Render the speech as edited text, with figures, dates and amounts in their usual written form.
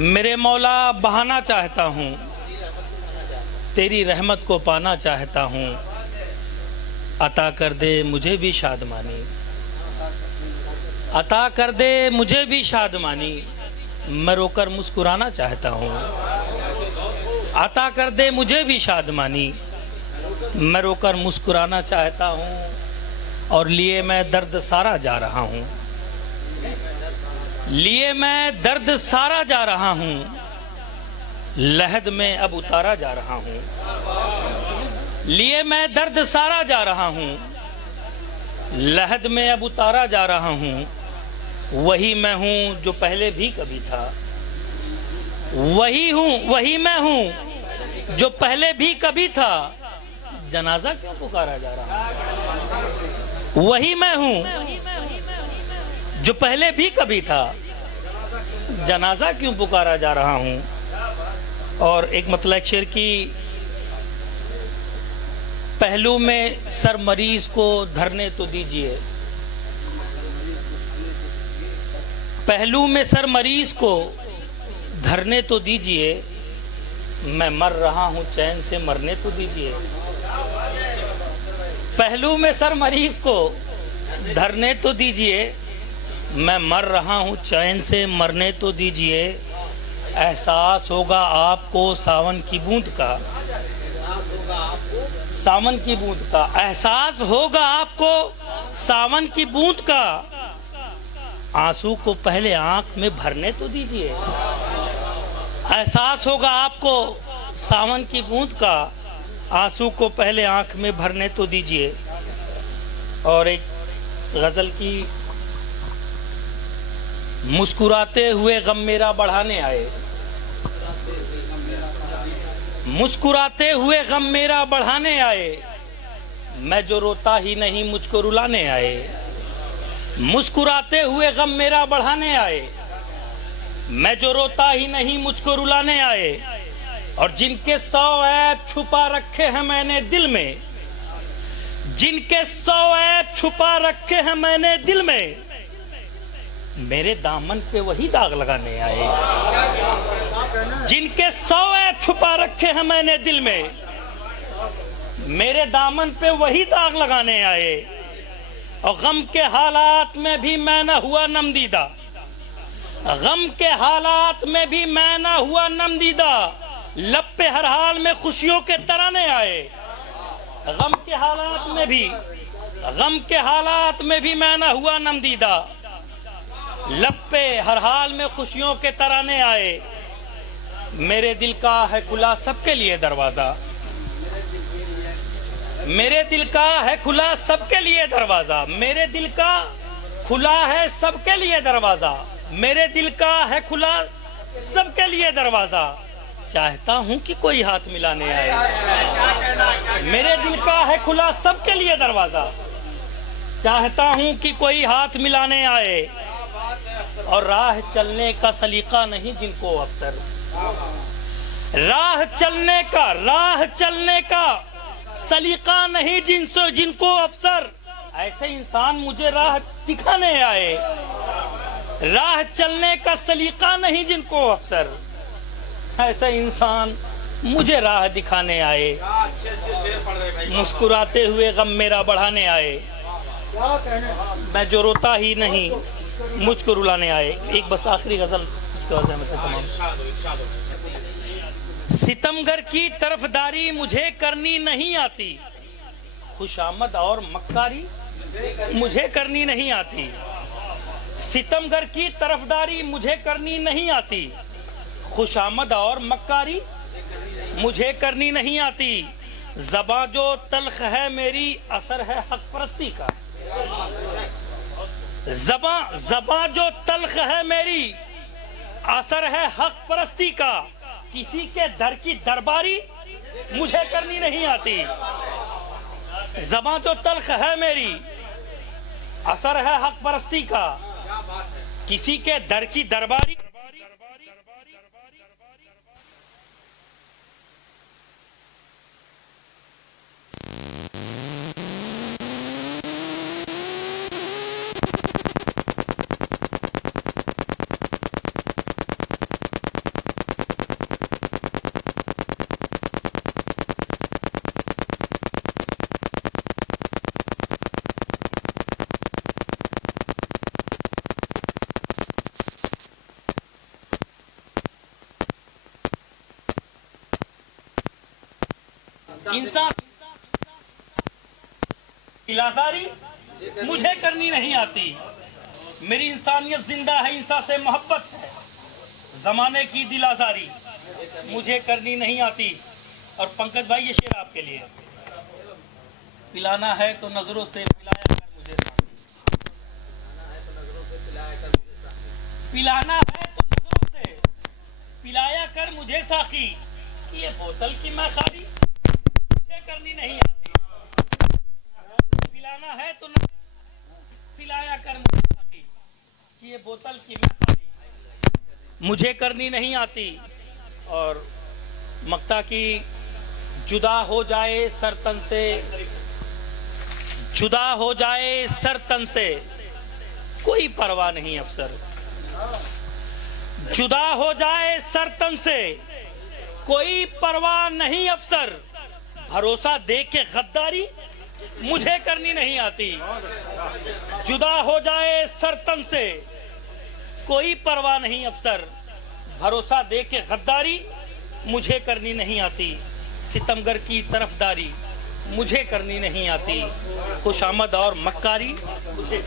मेरे मौला बहाना चाहता हूँ, तेरी रहमत को पाना चाहता हूँ, अता कर दे मुझे भी शादमानी, अता कर दे मुझे भी शादमानी, मैं रोकर मुस्कुराना चाहता हूँ, अता कर दे मुझे भी शादमानी, मैं रोकर मुस्कुराना चाहता हूँ। और लिए मैं दर्द सारा जा रहा हूँ, लिए मैं दर्द सारा जा रहा हूँ, लहद में अब उतारा जा रहा हूँ, लिए मैं दर्द सारा जा रहा हूँ, लहद में अब उतारा जा रहा हूँ। वही मैं हूँ जो पहले भी कभी था, वही मैं हूँ जो पहले भी कभी था, जनाजा क्यों पुकारा जा रहा है। वही मैं हूँ जो पहले भी कभी था, जनाजा क्यों पुकारा जा रहा हूँ। और एक मतलब शेर की, पहलू में सर मरीज को धरने तो दीजिए, पहलू में सर मरीज को धरने तो दीजिए, मैं मर रहा हूँ चैन से मरने तो दीजिए। पहलू में सर मरीज को धरने तो दीजिए, मैं मर रहा हूँ चैन से मरने तो दीजिए। एहसास होगा आपको सावन की बूंद का, सावन की बूंद का एहसास होगा आपको सावन की बूंद का, आंसू को पहले आंख में भरने तो दीजिए। एहसास होगा आपको सावन की बूंद का, आंसू को पहले आंख में भरने तो दीजिए। और एक गजल की, मुस्कुराते हुए गम मेरा बढ़ाने आए, मुस्कुराते हुए गम मेरा बढ़ाने आए, मैं जो रोता ही नहीं मुझको रुलाने आए। मुस्कुराते हुए गम मेरा बढ़ाने आए, मैं जो रोता ही नहीं मुझको रुलाने आए। और जिनके 100 ऐब छुपा रखे हैं मैंने दिल में, जिनके 100 ऐब छुपा रखे हैं मैंने दिल में, मेरे दामन पे वही दाग लगाने आए। जिनके 100 ऐब छुपा रखे हैं मैंने दिल में, मेरे दामन पे वही दाग लगाने आए। और गम के हालात में भी मैं ना हुआ नमदीदा, गम के हालात में भी मैं ना हुआ नमदीदा, लब पे हर हाल में खुशियों के तराने आए। गम के हालात में भी, गम के हालात में भी मैं ना हुआ नमदीदा, लब पे हर हाल में खुशियों के तराने आए। मेरे दिल का है खुला सबके लिए दरवाजा, मेरे दिल का है खुला सबके लिए दरवाजा, मेरे दिल का खुला है सबके लिए दरवाजा, मेरे दिल का है खुला सबके लिए दरवाजा, चाहता हूं कि कोई हाथ मिलाने आए। मेरे दिल का है खुला सबके लिए दरवाजा, चाहता हूं कि कोई हाथ मिलाने आए। और राह चलने का सलीका नहीं जिनको अक्सर, राह चलने का सलीका नहीं जिनको अफसर, ऐसे इंसान मुझे राह दिखाने आए। राह चलने का सलीका नहीं जिनको अफसर, ऐसे इंसान मुझे राह दिखाने आए। मुस्कुराते हुए गम मेरा बढ़ाने आए, मैं जो रोता ही नहीं मुझको रुलाने आए। एक बस आखिरी गजल, सितमगर की तरफदारी मुझे करनी नहीं आती, खुशामद और मक्कारी मुझे करनी नहीं आती। सितमगर की तरफदारी मुझे करनी नहीं आती, खुशामद और मक्कारी मुझे करनी नहीं आती। ज़बां जो तल्ख है मेरी असर है हक परस्ती का, ज़बां जो तल्ख है मेरी असर है हक परस्ती का, किसी के दर की दरबारी मुझे करनी नहीं आती। ज़बां जो तल्ख है मेरी असर है हक परस्ती का, किसी के दर की दरबारी इंसान दिलासारी मुझे करनी नहीं आती। मेरी इंसानियत जिंदा है, इंसान से मोहब्बत है। जमाने की दिलासारी मुझे करनी नहीं आती। और पंकज भाई, ये शेर आपके लिए। पिलाना है तो नजरों से पिलाया कर मुझे साकी। पिलाना है तो नजरों से पिलाया कर मुझे साकी। ये बोतल की मैं खाली मुझे करनी नहीं आती। पिलाना है तो पिलाया कर मुझे साकी। ये बोतल की मैं खाली मुझे करनी नहीं आती। और मक्ता की जुदा हो जाए सर तन से, जुदा हो जाए सर तन से, कोई परवाह नहीं अफसर। जुदा हो जाए सर तन से, कोई परवाह नहीं अफसर। भरोसा दे के गद्दारी मुझे करनी नहीं आती। जुदा हो जाए सर तन से, कोई परवाह नहीं अफसर। भरोसा दे के गद्दारी मुझे करनी नहीं आती। सितमगर की तरफदारी मुझे करनी नहीं आती। खुशामद और मक्कारी